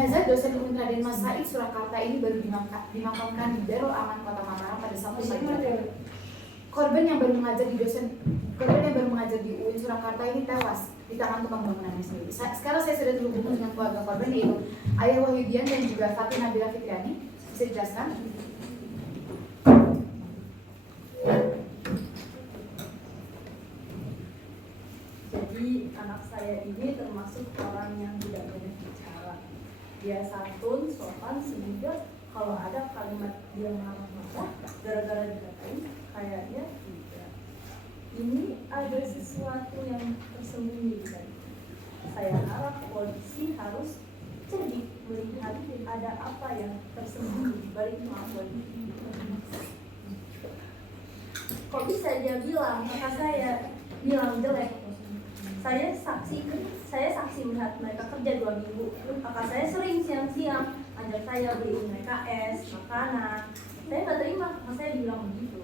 Jenazah dosen UIN Raden Mas Said Surakarta ini baru dimakamkan di Darul Aman Kota Mataram pada Sabtu pagi. Korban yang baru mengajar di UIN Surakarta ini tewas di tangan tukang bangunannya sendiri. Sekarang saya sudah terhubung dengan keluarga korban, yaitu Ayah Wahyudian dan juga Fatih Nabila Fitriani. Bisa dijelaskan? Jadi anak saya ini termasuk orang yang tidak banyak bicara. Dia santun, sopan, sehingga kalau ada kalimat dia marah-marah gara-gara dikatain, kayaknya tidak. Ini ada sesuatu yang tersembunyi dari. Saya harap polisi harus cerdik melihat ada apa yang tersembunyi di balik kelakuan ini. Kok bisa dia bilang kakak saya bilang jelek? Saya saksi melihat mereka kerja 2 minggu. Kakak saya sering siang-siang ajak saya beliin mereka es, makanan. Saya nggak terima kakak saya bilang begitu.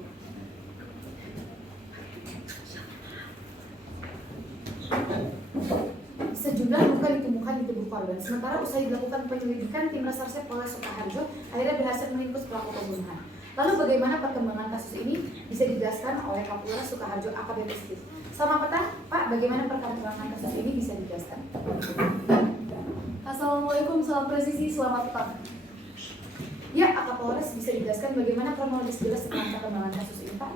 Sejumlah luka ditemukan di tubuh korban. Sementara usai dilakukan penyelidikan, tim Resserse Polres Sukoharjo akhirnya berhasil meringkus pelaku pembunuhan. Lalu bagaimana perkembangan kasus ini bisa dijelaskan oleh Kapolres Sukoharjo AKBP Steve. Selamat petang, Pak. Bagaimana perkembangan kasus ini bisa dijelaskan? Assalamualaikum, salam presisi, selamat petang. Ya, Kapolres bisa dijelaskan bagaimana kronologis jelas tentang perkembangan kasus ini, Pak?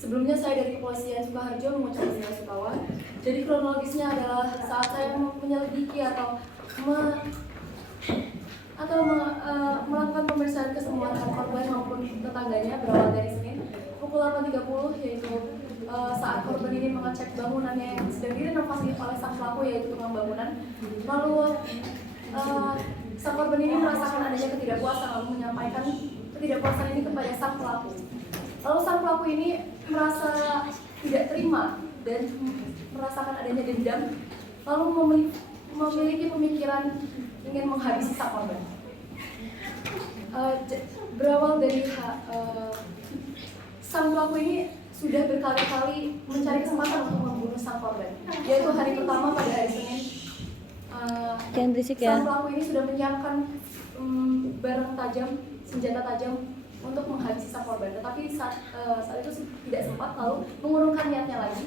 Sebelumnya saya dari Kepolisian Sukoharjo mengucapkan bela sungkawa. Jadi kronologisnya adalah saat saya menyelidiki atau melakukan pemeriksaan ke semua korban maupun tetangganya berawal dari Senin pukul 8.30, yaitu saat korban ini mengecek bangunannya yang sedang direnovasi oleh sang pelaku, yaitu tukang bangunan. Lalu sang korban ini merasakan adanya ketidakpuasan, lalu menyampaikan ketidakpuasan ini kepada sang pelaku. Lalu sang pelaku ini merasa tidak terima dan merasakan adanya dendam, lalu memiliki pemikiran ingin menghabisi sang korban. Berawal dari sang pelaku ini sudah berkali-kali mencari kesempatan untuk membunuh sang korban, yaitu hari pertama pada hari Senin. Jangan berisik ya. Sang pelaku ini sudah menyiapkan barang tajam, senjata tajam untuk menghabisi sang korban, tetapi saat itu tidak sempat, lalu mengurungkan niatnya lagi.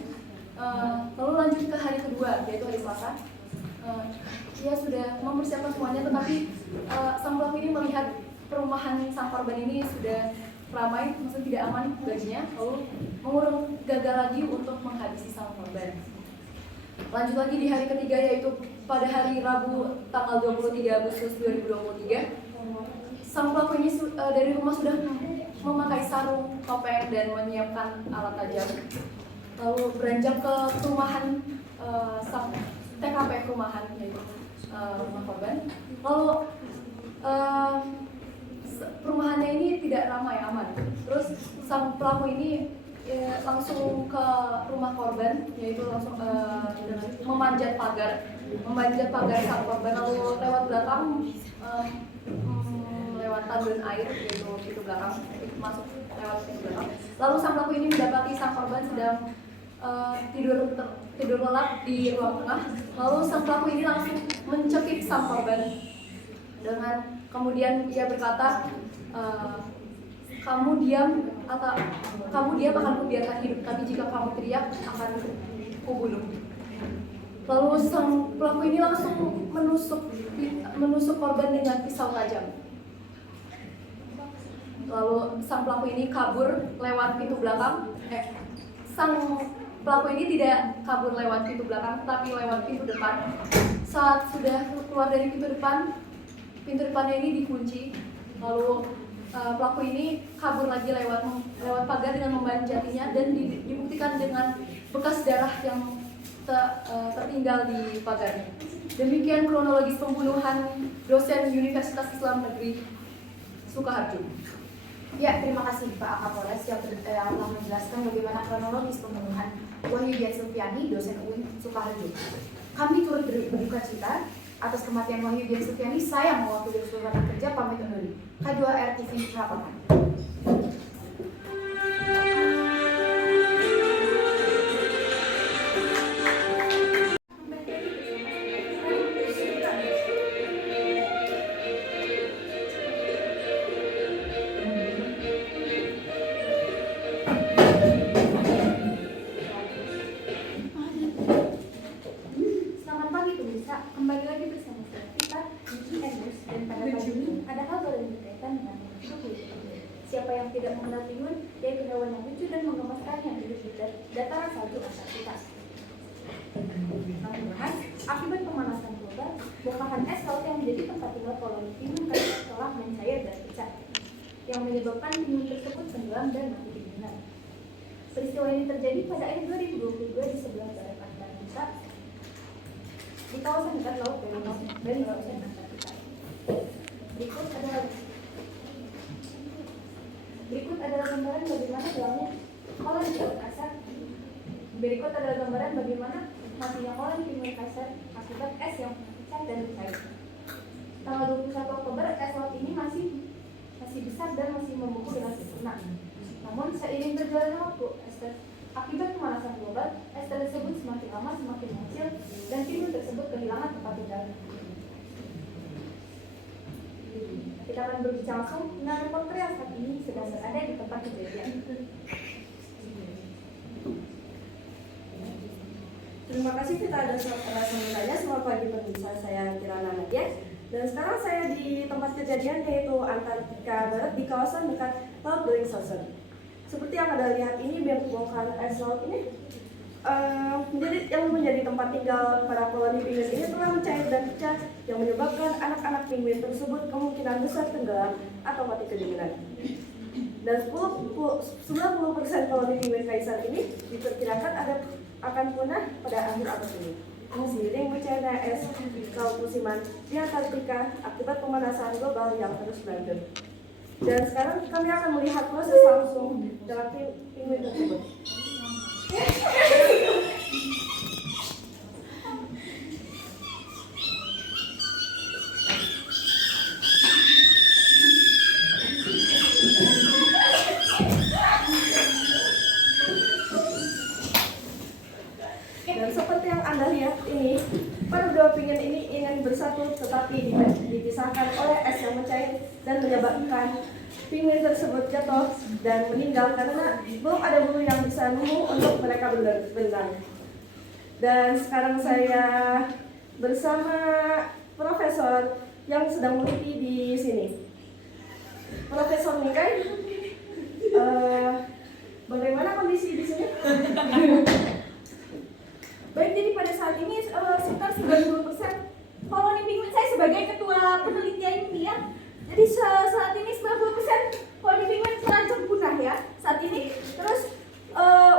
Lalu lanjut ke hari kedua, yaitu hari Selasa. Dia sudah mempersiapkan semuanya, tetapi sang pelaku ini melihat perumahan sang korban ini sudah ramai, maksudnya tidak aman baginya, lalu mengurung, gagal lagi untuk menghabisi sang korban. Lanjut lagi di hari ketiga, yaitu pada hari Rabu tanggal 23 Agustus 2023. Sang pelaku ini dari rumah sudah memakai sarung, topeng, dan menyiapkan alat tajam. Lalu beranjak ke perumahan TKP perumahan, yaitu rumah korban. Lalu perumahannya ini tidak ramai, aman. Terus sang pelaku ini langsung ke rumah korban, yaitu langsung memanjat pagar sang korban, lalu lewat belakang, lewat tandon air, yaitu pintu belakang, masuk lewat pintu belakang. Lalu sang pelaku ini mendapati sang korban sedang tidur lelap di ruang tengah. Lalu sang pelaku ini langsung mencekik sang korban dengan kemudian ia berkata, kamu diam akan kubiarkan hidup, tapi jika kamu teriak akan kubunuh. Lalu sang pelaku ini langsung menusuk korban dengan pisau tajam. Lalu sang pelaku ini kabur lewat pintu belakang. Sang pelaku ini tidak kabur lewat pintu belakang, tapi lewat pintu depan. Saat sudah keluar dari pintu depannya ini dikunci. Lalu pelaku ini kabur lagi lewat pagar dengan memanjatinya, dan dibuktikan dengan bekas darah yang tertinggal di pagarnya. Demikian kronologis pembunuhan dosen Universitas Islam Negeri Sukoharjo. Ya, terima kasih Pak Kapolres yang telah menjelaskan bagaimana kronologis pembunuhan Wahyudian Sulfiani, dosen UIN Sukoharjo. Kami turut berduka cita atas kematian Wahyudian Sulfiani. Saya mewakili seluruh rekan kerja pamit undur diri. K2RTV melaporkan. hidup di Siapa yang tidak mengenal penguin, yaitu hewan yang lucu dan menggemaskan yang hidup di dataran salju Antartika. Membahas akibat pemanasan global, bongkahan es laut yang menjadi tempat tinggal koloni penguin telah mencair dan pecah, yang menyebabkan penguin tersebut tenggelam dan mati kedinginan. Peristiwa ini terjadi pada akhir 2022 di sebelah barat Antartika, di kawasan dekat laut dari lautan Antartika. Berikut adalah gambaran bagaimana hilangnya koloni penguin kasar. Berikut adalah gambaran bagaimana matinya koloni penguin kasar akibat es yang pecah dan cair. Tanggal 21 Oktober es laut ini masih besar dan masih membeku dengan sempurna. Namun seiring berjalannya waktu, akibat pemanasan global, es tersebut semakin lama semakin mengecil dan penguin tersebut kehilangan tempat tinggalnya. Kita akan berbicara langsung dengan reporter yang saat ini sedang berada di tempat kejadian. Terima kasih, kita ada semuanya. Selamat pagi pemirsa, saya Kirana Nadia. Dan sekarang saya di tempat kejadian yaitu Antartika Barat di kawasan dekat Laut Bellingshausen. Seperti yang Anda lihat ini, bongkahan es laut ini menjadi tempat tinggal para koloni penguin ini telah mencair dan pecah, yang menyebabkan anak-anak penguin tersebut kemungkinan besar tenggelam atau mati kedinginan. Dan 90% koloni penguin kaisar ini diperkirakan akan punah pada akhir abad ini. Seiring mencairnya es laut musiman di Antartika akibat pemanasan global yang terus berlanjut. Dan sekarang kami akan melihat proses langsung dalam penguin tersebut. Dan seperti yang Anda lihat ini, para dua penguin ini ingin bersatu tetapi dipisahkan oleh es yang mencair dan menyebabkan penguin tersebut jatuh dan meninggal karena belum ada bulu yang bisa nemu untuk mereka berenang. Dan sekarang saya bersama profesor yang sedang meneliti di sini. Profesor Nikai, bagaimana kondisi di sini? Baik, jadi pada saat ini sekitar 90% koloni penguin, saya sebagai ketua penelitian ini ya. Jadi saat ini 90% koloni penguin terancam punah ya saat ini. Terus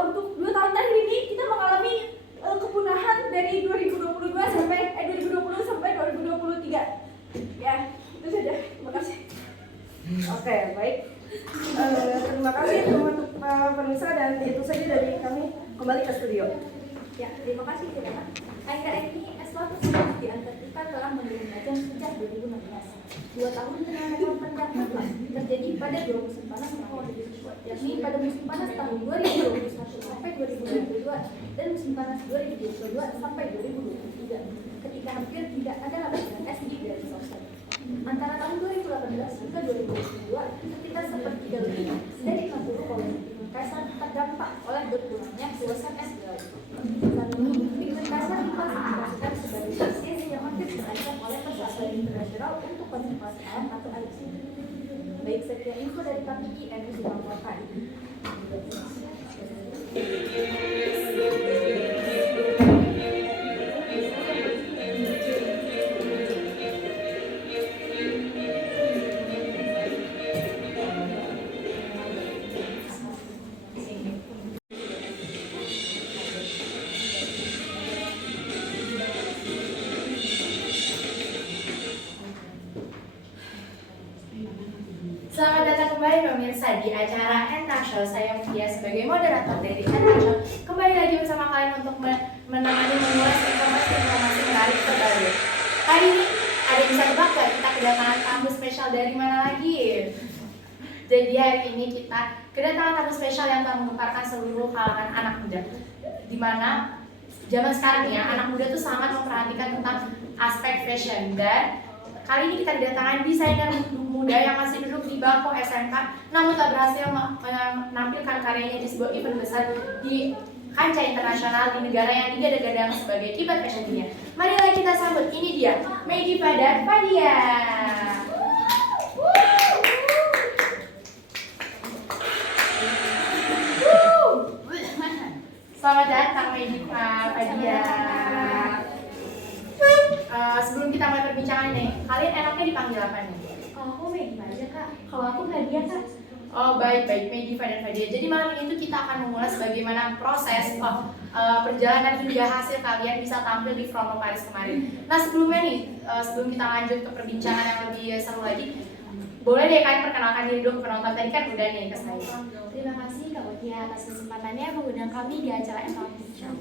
untuk 2 tahun terakhir ini kita mengalami kepunahan dari 2020 sampai 2023. Ya, itu saja. Terima kasih. Oke, baik. Terima kasih teman-teman pemirsa, dan itu saja dari kami. Kembali ke studio. Ya, terima kasih Kirana. Akhir-akhir ini es laut tersebut di Antartika telah menurun tajam sejak 2016. 2 tahun dengan rekor terendah terjadi pada 2 musim panas tahun, yakni pada musim panas tahun 2021 sampai 2022 dan musim panas 2022 sampai 2023, ketika hampir tidak ada lapisan es di Bellingshausen. Antara tahun 2018 hingga 2022, sekitar sepertiga lebih dari 60 koloni penguin kaisar terdampak oleh berkurangnya luasan es di laut. Penguin kaisar diklasifikasikan sebagai spesies yang hampir terancam oleh persatuan internasional untuk konservasi alam atau IUCN. Baik, sekian info dari KPI NU melaporkan. Selamat datang kembali pemirsa di acara Entak Show. Saya Mutia sebagai moderator dari Entak Show. Kembali lagi bersama kalian untuk menemani mengulas informasi menarik terbaru. Kali ini ada yang bisa tebak gak kita kedatangan tamu spesial dari mana lagi? Jadi hari ini kita kedatangan tamu spesial yang telah menggemparkan seluruh kalangan anak muda. Dimana zaman sekarang ya, anak muda tuh sangat memperhatikan tentang aspek fashion. Dan kali ini kita kedatangan desainer muda yang masih duduk di bangku SMK, namun tak berhasil menampilkan karyanya di sebuah event besar di kancah internasional di negara yang digadang-gadang sebagai kiblat fashion dunia. Marilah kita sambut, ini dia, Maggie Fadia. Selamat datang Mediva, Fadia. Sebelum kita mulai perbincangan nih, kalian enaknya dipanggil apa nih? Kalau aku Mediva aja kak. Kalau aku Nadia Kak. Oh baik, Mediva dan Fadia. Jadi malam ini tuh kita akan mengulas bagaimana proses perjalanan hingga hasil kalian bisa tampil di From Paris kemarin. Nah sebelumnya nih, sebelum kita lanjut ke perbincangan yang lebih seru lagi, boleh deh kalian perkenalkan diri dulu ke penonton. Tadi kan udah nih ke saya. Terima kasih Kak Mutia atas kesempatannya mengundang kami di acara Empowerment Show.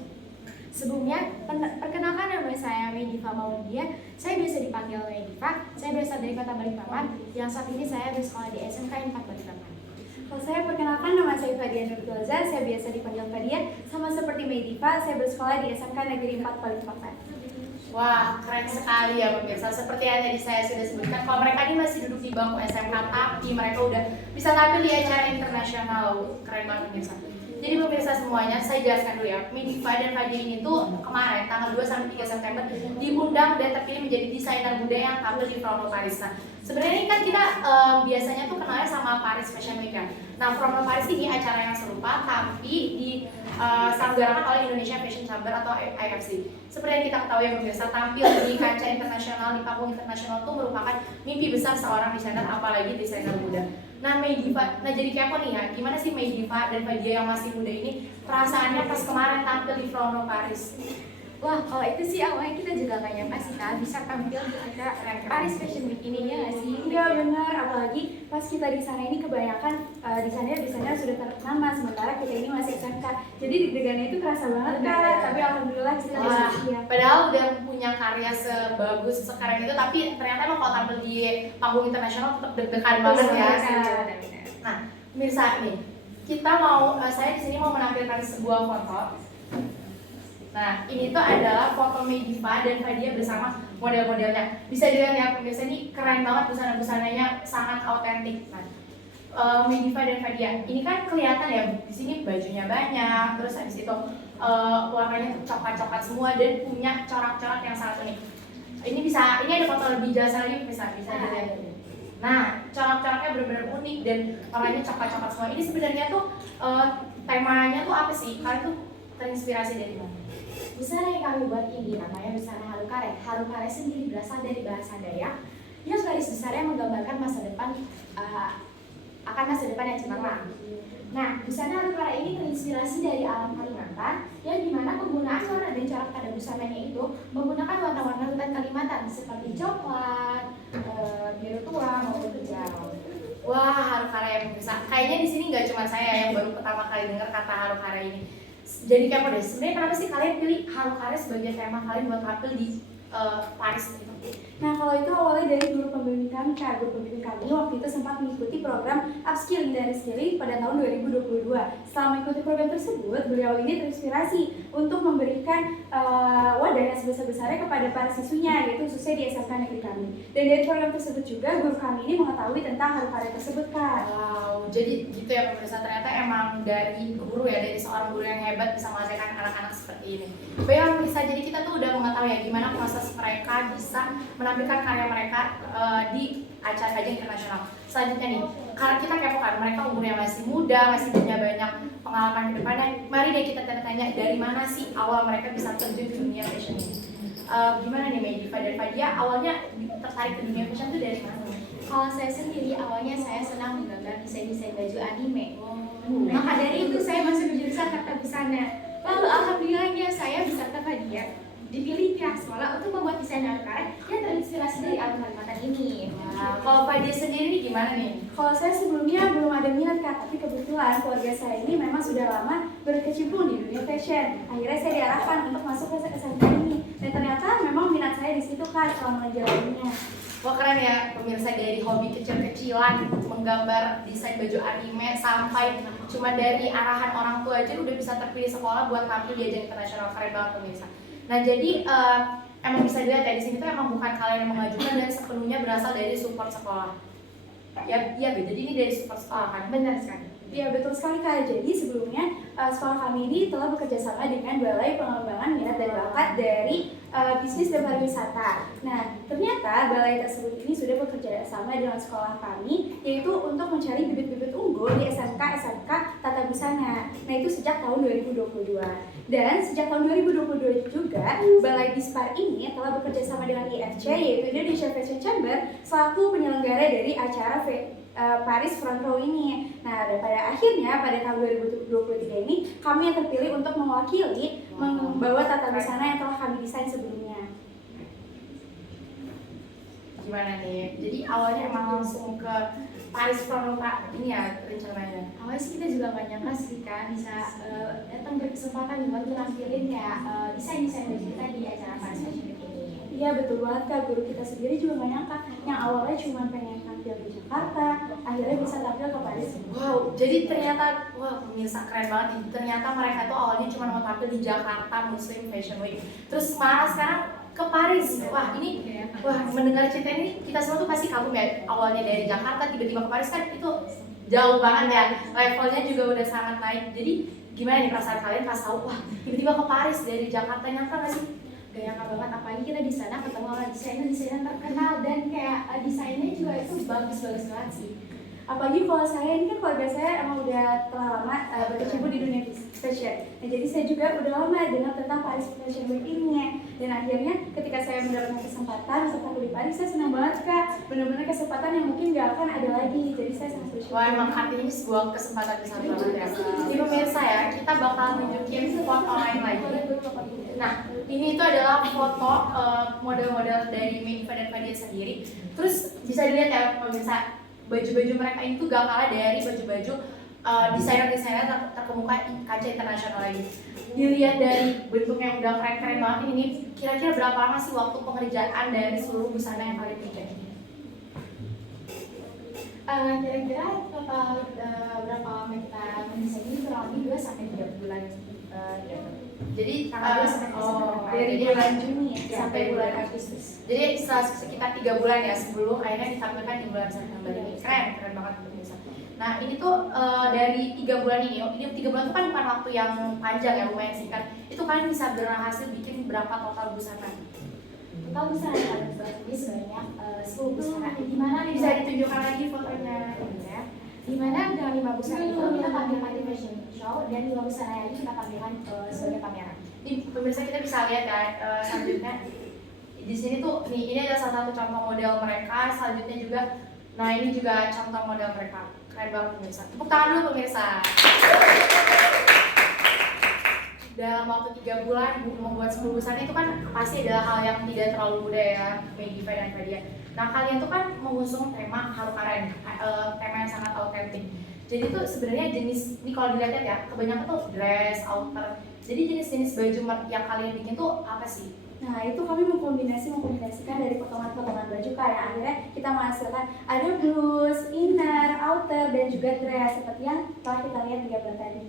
Sebelumnya, perkenalkan nama saya Mediva Maudia. Saya biasa dipanggil Mediva. Saya berasal dari Kota Balikpapan, yang saat ini saya bersekolah di SMK 4 Balikpapan. Kalau saya perkenalkan nama saya Fadia Nurgilza, saya biasa dipanggil Fadia. Sama seperti Mediva, saya bersekolah di SMK Negeri 4 Balikpapan. Wah, keren sekali ya pemirsa. Seperti yang tadi saya sudah sebutkan, kalau mereka ini masih duduk di bangku SMK, tapi mereka udah bisa tampil di acara internasional. Keren banget pemirsa. Jadi pemirsa semuanya, saya jelaskan dulu ya. Mediva dan Fadia ini tuh kemarin tanggal 2 sampai 3 September diundang dan terpilih menjadi desainer budaya yang tampil di From Paris. Nah, sebenarnya ini kan kita biasanya tuh kenalnya sama Paris Fashion Week kan. Nah, From Paris ini acara yang serupa tapi diselenggarakan oleh Indonesia Fashion Chamber atau IFC. Seperti yang kita ketahui ya pemirsa, tampil di kancah internasional, di panggung internasional itu merupakan mimpi besar seorang desainer, apalagi desainer muda. Nah, Mediva, jadi kepo nih ya, gimana sih Mediva dan Fadia yang masih muda ini perasaannya pas kemarin tampil di From Paris? Wah, kalau itu sih awalnya kita juga gak nyangka sih Kak bisa tampil di acara Paris Fashion Week ini, ya nggak sih? Iya benar, apalagi pas kita di sana ini kebanyakan desainer sudah ternama, sementara kita ini masih SMK. Jadi deg-degannya itu kerasa banget Kak, tapi alhamdulillah kita bisa Wah, siap. padahal udah punya karya sebagus sekarang itu, tapi ternyata emang kalau tampil di panggung internasional tetap deg-degan banget ya. Nah, pemirsa nih, kita saya di sini mau menampilkan sebuah foto. Nah, ini tuh adalah foto Mediva dan Fadia bersama model-modelnya. Bisa dilihat ya pemirsa, ini keren banget, busana-busananya sangat autentik. Nah, Mediva dan Fadia, ini kan kelihatan ya di sini bajunya banyak, terus habis itu warnanya tuh coklat-coklat semua dan punya corak-corak yang sangat unik. Ini ada foto lebih jelas lagi bisa dilihat. Nah, corak-coraknya benar-benar unik dan warnanya coklat-coklat semua. Ini sebenarnya tuh temanya tuh apa sih? Kalian tuh terinspirasi dari mana? Busana yang kami buat ini namanya busana harukare. Harukare sendiri berasal dari bahasa Dayak yang garis besarnya menggambarkan masa depan akan masa depan yang cemerlang. Nah, busana harukare ini terinspirasi dari alam Kalimantan yang dimana penggunaan warna dan corak pada busananya itu menggunakan warna-warna hutan Kalimantan seperti coklat, biru tua maupun hijau. Wah, harukare ya pemirsa. Kayaknya di sini nggak cuma saya yang baru pertama kali dengar kata harukare ini. Jadi kepo deh, sebenarnya kenapa sih kalian pilih harukare sebagai tema kalian buat tampil di Paris gitu? Nah, kalau itu awalnya dari guru pembimbing kami, Kak. Guru pembimbing kami waktu itu sempat mengikuti program Upskilling dan Reskilling pada tahun 2022. Setelah mengikuti program tersebut, beliau ini terinspirasi untuk memberikan wadah yang sebesar-besarnya kepada para siswinya, yaitu khususnya di SMK negeri kami. Dan dari program tersebut juga, guru kami ini mengetahui tentang harukare tersebut, Kak. Wow, jadi gitu ya pemirsa, ternyata emang dari guru ya, dari seorang guru yang hebat bisa menghasilkan anak-anak seperti ini. Baik pemirsa, jadi kita tuh udah mengetahui ya gimana proses mereka bisa menampilkan karya mereka di acara internasional. Selanjutnya nih, karena kita kepo kan, mereka umurnya masih muda, masih punya banyak pengalaman ke depannya. Mari deh kita tanya-tanya dari mana sih awal mereka bisa terjun ke dunia fashion ini. Gimana nih Mediva dan Fadia, awalnya tertarik ke dunia fashion itu dari mana? Kalau saya sendiri awalnya saya senang menggambar desain-desain baju anime. Maka dari itu saya masuk ke jurusan tata busana. Lalu alhamdulillahnya saya beserta Fadia dipilih pihak sekolah untuk membuat desain harukare yang terinspirasi dari alam Kalimantan ini. Nah, kalau Fadia sendiri nih gimana nih? Kalau saya sebelumnya belum ada minat, Kak, tapi kebetulan keluarga saya ini memang sudah lama berkecimpung di dunia fashion. Akhirnya saya diarahkan untuk masuk ke SMK ini. Dan ternyata memang minat saya di situ, Kak, selama menjalaninya. Wah keren ya pemirsa, dari hobi kecil-kecilan menggambar desain baju anime sampai cuma dari arahan orang tua aja udah bisa terpilih sekolah buat tampil di ajang internasional. Keren banget pemirsa. Nah jadi emang bisa dilihat ya di sini tuh emang bukan kalian yang mengajukan dan sepenuhnya berasal dari support sekolah. Ya iya, jadi ini dari support sekolah kan? Benar sekali. Ya betul sekali, Kak. Jadi sebelumnya sekolah kami ini telah bekerja sama dengan Balai Pengembangan Minat dan Bakat dari Bisnis dan Pariwisata. Nah ternyata ternyata balai tersebut ini sudah bekerja sama dengan sekolah kami, yaitu untuk mencari bibit-bibit unggul di SMK Tata Busana. Nah itu sejak tahun 2022. Dan sejak tahun 2022 juga balai Dispar ini telah bekerja sama dengan IFC, yaitu Indonesia Fashion Chamber, selaku penyelenggara dari acara Paris Front Row ini. Nah, dan pada akhirnya pada tahun 2023 ini kami yang terpilih untuk mewakili membawa tata busana yang telah kami desain sebelumnya. Gimana nih? Jadi awalnya emang langsung ke Paris Front Row ini ya rencananya. Awalnya sih kita juga gak nyangka sih kan bisa datang berkesempatan buat nampilin kayak desain-desain baju kita di acara Paris Fashion Week ini. Iya betul banget Kak, guru kita sendiri juga gak nyangka yang awalnya cuma pengen tampil di Jakarta, akhirnya bisa tampil ke Paris. Wow, jadi ternyata, wah pemirsa keren banget nih. Ternyata mereka tuh awalnya cuma mau tampil di Jakarta Muslim Fashion Week. Terus malah sekarang ke Paris. Wah ini, wah mendengar cerita ini kita semua tuh pasti kagum ya. Awalnya dari Jakarta tiba-tiba ke Paris kan itu jauh banget ya. Levelnya juga udah sangat naik. Jadi gimana nih perasaan kalian pas tahu, wah tiba-tiba ke Paris dari Jakarta, nyangka nggak sih? Gak nyangka banget, apalagi kita di sana ketemu sama desainer terkenal dan kayak desainnya juga itu bagus-bagus banget sih. Apalagi kalau saya ini kan keluarga saya emang udah telah lama berkecimpung di dunia fashion. Nah jadi saya juga udah lama dengar tentang Paris Fashion Week ini. Dan akhirnya ketika saya mendapatkan kesempatan untuk tampil di Paris, saya senang banget Kak. Benar-benar kesempatan yang mungkin gak akan ada lagi. Jadi saya sangat bersyukur. Wah emang artinya ini sebuah kesempatan besar banget ya. Jadi pemirsa ya, kita bakal nunjukin foto lain lagi. Nah ini itu adalah foto model-model dari Mediva dan Fadia sendiri. Terus bisa dilihat ya pemirsa, baju-baju mereka itu gak kalah dari baju-baju desainer-desainer terkemuka kancah internasional lagi. Dilihat dari bentuk yang udah keren-keren banget ini, kira-kira berapa lama sih waktu pengerjaan dari seluruh busana yang kalian bikin? Kira-kira total berapa lama kita mendesain ini, kurang lebih 2 sampai 3 bulan. Jadi Dari bulan Juni ya, sampai bulan bulan Agustus. Jadi sekitar 3 bulan ya sebelum akhirnya ditampilkan di bulan September ini. Keren banget pemirsa. Nah ini tuh dari 3 bulan ini 3 bulan itu kan bukan waktu yang panjang ya, lumayan singkat. Itu kalian bisa berhasil bikin berapa total busana? Total busana yang kami buat ini sebanyak 10 busana. Di mana Bisa ditunjukkan lagi fotonya ya. di mana dengan 5 busana itu kita tampilkan di fashion show dan 5 busana lagi kita tampilkan sebagai pameran. Ini pemirsa kita bisa lihat ya selanjutnya di sini tuh nih ini adalah salah satu contoh model mereka. Selanjutnya juga, nah ini juga contoh model mereka. Keren banget pemirsa. Tepuk tangan dulu pemirsa. Dalam waktu 3 bulan membuat 10 busana itu kan pasti adalah hal yang tidak terlalu mudah ya, Mediva dan Fadia. Nah kalian tuh kan mengusung tema haru karen, tema yang sangat autentik. Jadi tuh sebenarnya jenis ini kalau dilihat ya kebanyakan tuh dress, outer. Jadi jenis-jenis baju yang kalian bikin tuh apa sih? Nah itu kami mengkombinasikan dari potongan-potongan baju kayak akhirnya kita menghasilkan ada blus, inner, outer, dan juga dress seperti yang telah kita lihat di gambar tadi.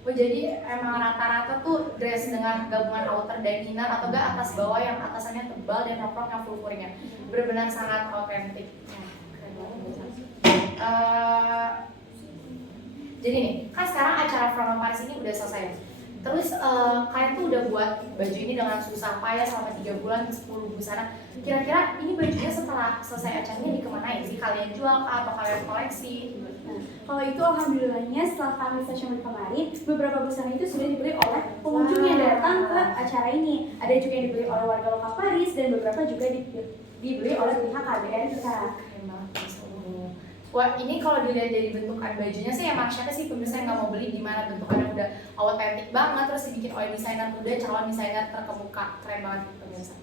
Oh jadi emang rata-rata tuh dress dengan gabungan outer dan inner atau enggak atas bawah yang atasannya tebal dan rok yang full furnya. Benar-benar sangat autentik. Keren banget. Jadi nih, kan sekarang acara From Paris ini udah selesai. Terus kalian tuh udah buat baju ini dengan susah payah selama 3 bulan 10 busana. Kira-kira ini bajunya setelah selesai acaranya dikemanain sih? Kalian jual kah atau kalian koleksi? Kalau itu alhamdulillahnya setelah kami Fashion Week kemarin, beberapa busana itu sudah dibeli oleh pengunjung yang datang ke acara ini. Ada juga yang dibeli oleh warga lokal Paris dan beberapa juga dibeli oleh pihak KBRI. Wah ini kalau dilihat dari bentukan bajunya sih emang siapa sih pemirsa yang nggak mau beli, di mana bentukannya udah autentik banget, terus dibikin oleh desainer muda, calon desainer terkemuka. Keren banget pemirsa.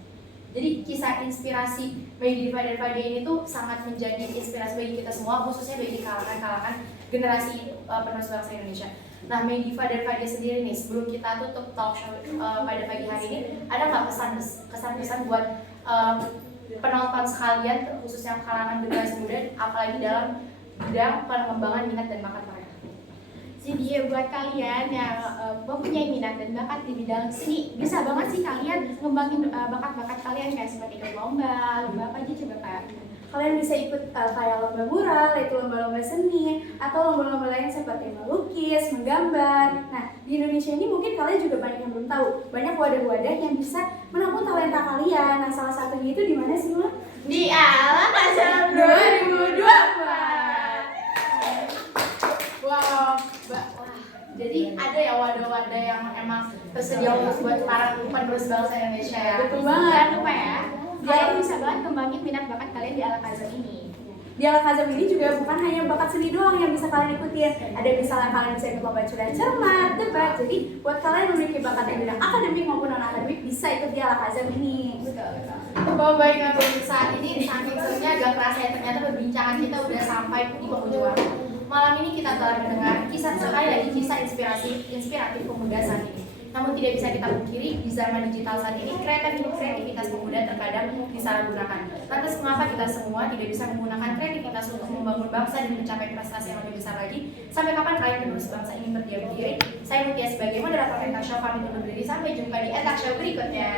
Jadi kisah inspirasi Mediva dan Fadia ini tuh sangat menjadi inspirasi bagi kita semua, khususnya bagi kalangan generasi penerus bangsa Indonesia. Nah Mediva dan Fadia sendiri nih, sebelum kita tutup talk show pada pagi hari ini, ada nggak pesan-pesan buat penonton sekalian, khususnya kalangan generasi muda, apalagi dalam bidang pengembangan minat dan bakat mereka? Jadi buat kalian yang mempunyai minat dan bakat di bidang seni, bisa banget sih kalian ngembangin bakat-bakat kalian kayak seperti ikut lomba apa aja coba Kak. Kalian bisa ikut kayak lomba mural, yaitu lomba-lomba seni, atau lomba-lomba lain seperti melukis, menggambar. Nah, di Indonesia ini mungkin kalian juga banyak yang belum tahu. Banyak wadah-wadah yang bisa menampung talenta kalian. Nah, salah satunya itu di mana sih, Ma? Di bersedia untuk buat para penerus bangsa Indonesia ya. Betul banget. Jangan lupa ya, kalian bisa banget kembangin minat bakat kalian di Al-Kazam ini. Di Al-Kazam ini juga bukan hanya bakat seni doang yang bisa kalian ikutin. Ada misalnya kalian bisa ikut lomba curian cermat, debat. Jadi buat kalian yang memiliki bakat yang bidang akademik maupun non akademik bisa ikut di Al-Kazam ini. Bahwa baiknya untuk saat ini saking serunya agak kerasa ya, ternyata perbincangan kita udah sampai di penghujung waktu. Malam ini kita telah mendengar sekali lagi kisah inspiratif pemuda saat ini. Namun tidak bisa kita pungkiri di zaman digital saat ini kreativitas pemuda terkadang disalahgunakan. Lantas mengapa kita semua tidak bisa menggunakan kreativitas untuk membangun bangsa dan mencapai prestasi yang lebih besar lagi? Sampai kapan kalian penerus bangsa ini berdiam diri? Saya Mutia sebagai moderator Talk Show pamit undur diri, sampai jumpa di Talk Show berikutnya.